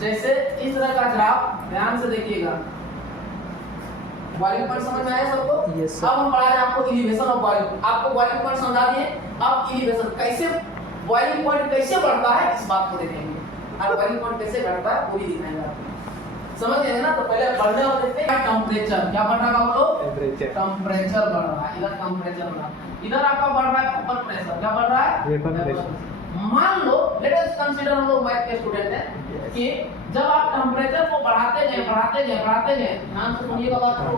जैसे इस तरह का ग्राफ ध्यान से देखिएगा। बॉइलिंग पॉइंट समझ में आया सबको? Yes sir. अब हम पढ़ा रहे हैं आपको एलिवेशन ऑफ बॉइलिंग। आपको बॉइलिंग पॉइंट समझा दिए, अब एलिवेशन कैसे, बॉइलिंग पॉइंट कैसे बढ़ता है इस बात को देखेंगे और बॉइलिंग पॉइंट कैसे घटता है वो भी दिखाएंगे आपको। समझ गए ना? तो पहले बढ़ने वाला देखते हैं टेंपरेचर। क्या बढ़ रहा है बोलो? टेंपरेचर बढ़ रहा है। इधर टेंपरेचर बढ़ रहा है, इधर आपका बढ़ रहा है वेपर प्रेशर। क्या बढ़ रहा है? Vapour pressure. मान लो लेट अस कंसीडर, हम लोग मैथ के स्टूडेंट हैं कि जब आप टेंपरेचर को बढ़ाते गए, ध्यान से सुनिएगा बात को।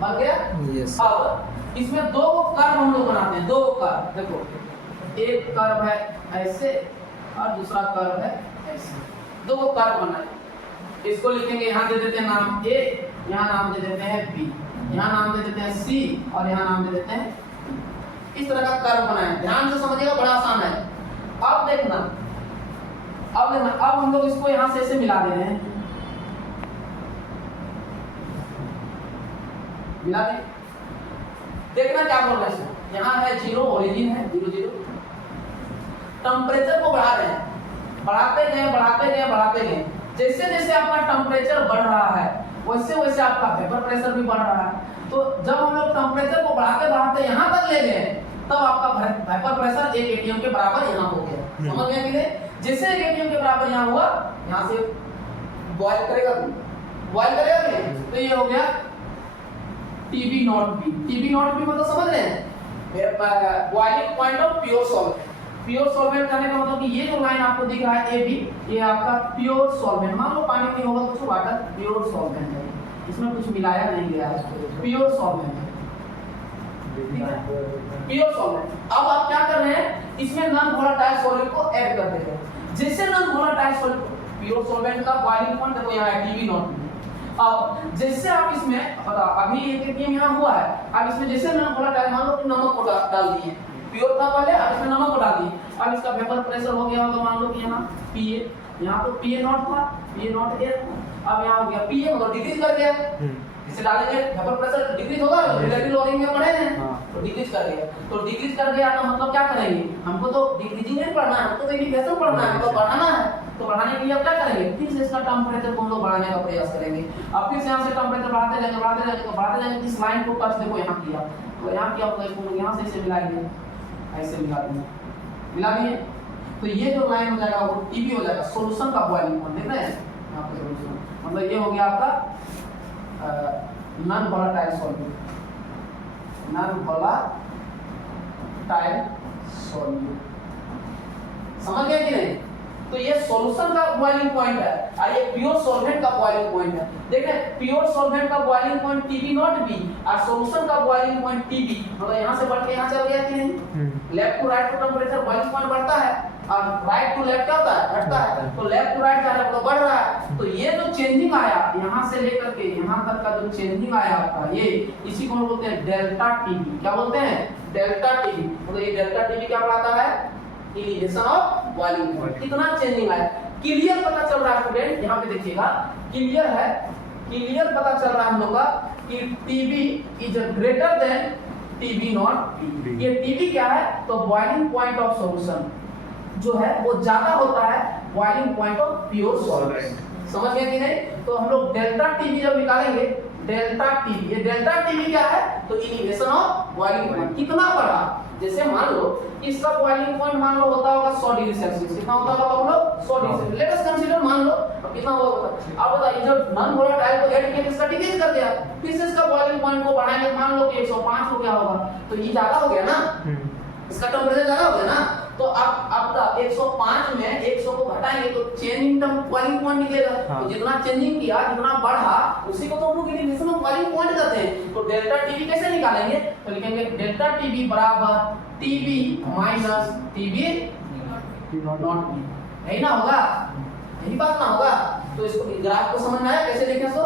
बढ़ गया? यस। अब इसमें दो कर्व हम लोग बनाते हैं, दो कर्व। देखो, एक कर्व है ऐसे और दूसरा कर्व है ऐसे, दो कर्व बनाए। इसको लिखेंगे, यहाँ दे देते हैं नाम A, यहाँ नाम दे देते हैं B, यहाँ नाम दे देते हैं C और यहाँ नाम दे देते हैं। इस तरह का कर्व बनाए, ध्यान से समझिएगा, बड़ा आसान है। अब देखना, अब हम लोग इसको यहाँ से ऐसे मिला दे रहे हैं, मिला दे। देखना क्या बोल रहे हैं, यहाँ है 0, ओरिजिन है 0 0। टेम्परेचर को बढ़ा रहे हैं, बढ़ाते गए। जैसे जैसे आपका टेम्परेचर बढ़ रहा है वैसे वैसे आपका वेपर प्रेशर भी बढ़ रहा है। तो जब हम लोग टेम्परेचर को बढ़ाते यहाँ तक ले गए, तब आपका वेपर प्रेशर 1 atm के बराबर यहाँ हो गया। समझ गए कि नहीं? जैसे 1 atm के बराबर यहाँ हुआ, यहाँ से बॉयल करेगा नहीं, तो ये हो गया TB not B। TB not B मतलब समझ रहे हैं, boiling point of pure solvent. Pure solvent कहने का मतलब कि ये जो लाइन आपको दिख रहा है AB, ये आपका प्योर सॉल्वेंट। मान लो पानी नहीं होगा कुछ वाटर, प्योर सॉल्वेंट है, इसमें कुछ मिलाया नहीं गया है, प्योर सॉल्वेंट है, प्योर सॉल्वेंट। अब आप क्या कर रहे हैं, इसमें नॉन वोलेटाइल सॉल्यूट को ऐड कर देते हैं। जैसे non volatile solute, pure solvent का बॉइलिंग पॉइंट देखो यहाँ है TB नॉट B। अब जैसे आप इसमें अभी 1 atm यहाँ हुआ है, अब इसमें जैसे नॉन वोलेटाइल, मान लो कि नमक को डाल दिए, प्योर था पहले, अब इसमें नमक को डाल दिए, अब इसका वेपर प्रेशर हो गया होगा, मान लो कि यहाँ PA, यहाँ तो PA नॉट था, PA नॉट A, अब यहाँ हो गया PA, मतलब डिक्रीज कर गया। इसे डालेंगे वेपर प्रेशर डिक्रीज होगा, रिलेटिव लॉगिंग में पढ़े हैं, तो डिक्रीज कर गया। तो डिक्रीज कर गया तो मतलब क्या करेंगे, हमको तो डिक्रीजिंग नहीं पढ़ना है, हमको तो एलिवेशन पढ़ना है, हमको बढ़ाना है। तो बढ़ाने के लिए अब क्या करेंगे, फिर से इसका टेंपरेचर को हम लोग बढ़ाने का प्रयास करेंगे। अब फिर से यहाँ से टेंपरेचर बढ़ाते जाएंगे, इस लाइन को टच देखो यहाँ किया, तो यहाँ किया होगा, इसको यहाँ से इसे मिलाएंगे, ऐसे मिला दिए, तो ये जो लाइन हो जाएगा वो TB हो जाएगा, सॉल्यूशन का बॉइलिंग पॉइंट। देख रहे हैं यहाँ पे सॉल्यूशन, मतलब ये हो गया आपका नॉन वोलेटाइल सॉल्यूट, समझ गए कि नहीं? तो ये सॉल्यूशन का बॉइलिंग पॉइंट है और ये प्योर सॉल्वेंट का बॉइलिंग पॉइंट है। देखें, प्योर सॉल्वेंट का boiling point TB not B और सॉल्यूशन का बॉइलिंग पॉइंट TB, मतलब यहाँ से बढ़ के यहाँ चल गया कि नहीं? लेफ्ट टू राइट को टेंपरेचर बॉइलिंग पॉइंट बढ़ता है और राइट टू लेफ्ट क्या होता है, घटता है। तो लेफ्ट टू राइट जा रहा है तो बढ़ रहा है। तो ये जो चेंजिंग आया यहाँ से लेकर के यहाँ तक का जो चेंजिंग आया आपका, ये इसी को हम बोलते हैं डेल्टा TB। क्या बोलते हैं? Delta TB। मतलब ये डेल्टा TB क्या बताता है, एलिवेशन ऑफ बॉइलिंग पॉइंट। कितना चेंजिंग आया, क्लियर पता चल रहा है स्टूडेंट, यहाँ पे देखिएगा, क्लियर है, क्लियर पता चल रहा है हम लोग का कि TB is greater than TB not B। ये TB क्या है, तो बॉइलिंग पॉइंट ऑफ सॉल्यूशन जो है वो ज्यादा होता है boiling point of pure solvent. समझ गए कि नहीं? तो हम लोग डेल्टा TB जब निकालेंगे, डेल्टा TB, ये डेल्टा TB क्या है, तो एलिवेशन ऑफ बॉइलिंग पॉइंट कितना बढ़ा। जैसे मान लो इसका बॉइलिंग पॉइंट मान लो होता होगा 100 डिग्री सेल्सियस, कितना होता होगा हम लोग 100 degree Celsius. Let us consider, मान लो कितना होगा, अब बताइए जब नॉन वोलेटाइल को ऐड किया इसका डिक्रीज कर दिया, फिर से इसका बॉइलिंग पॉइंट को बढ़ाएंगे, मान लो कि 105 हो गया होगा, तो ये ज्यादा हो गया ना, इसका टेंपरेचर ज्यादा हो गया ना। तो अब 105 में 100 को घटाएंगे तो चेंजिंग बॉइलिंग पॉइंट निकलेगा। तो जितना चेंजिंग किया, जितना बढ़ा, उसी को तो हम लोग एलिवेशन ऑफ बॉइलिंग पॉइंट कहते हैं। तो डेल्टा TB कैसे निकालेंगे, तो लिखेंगे डेल्टा TB बराबर TB minus TB not B। यही ना होगा, यही बात ना होगा। तो इसको ग्राफ को समझ में आया कैसे लिखें, तो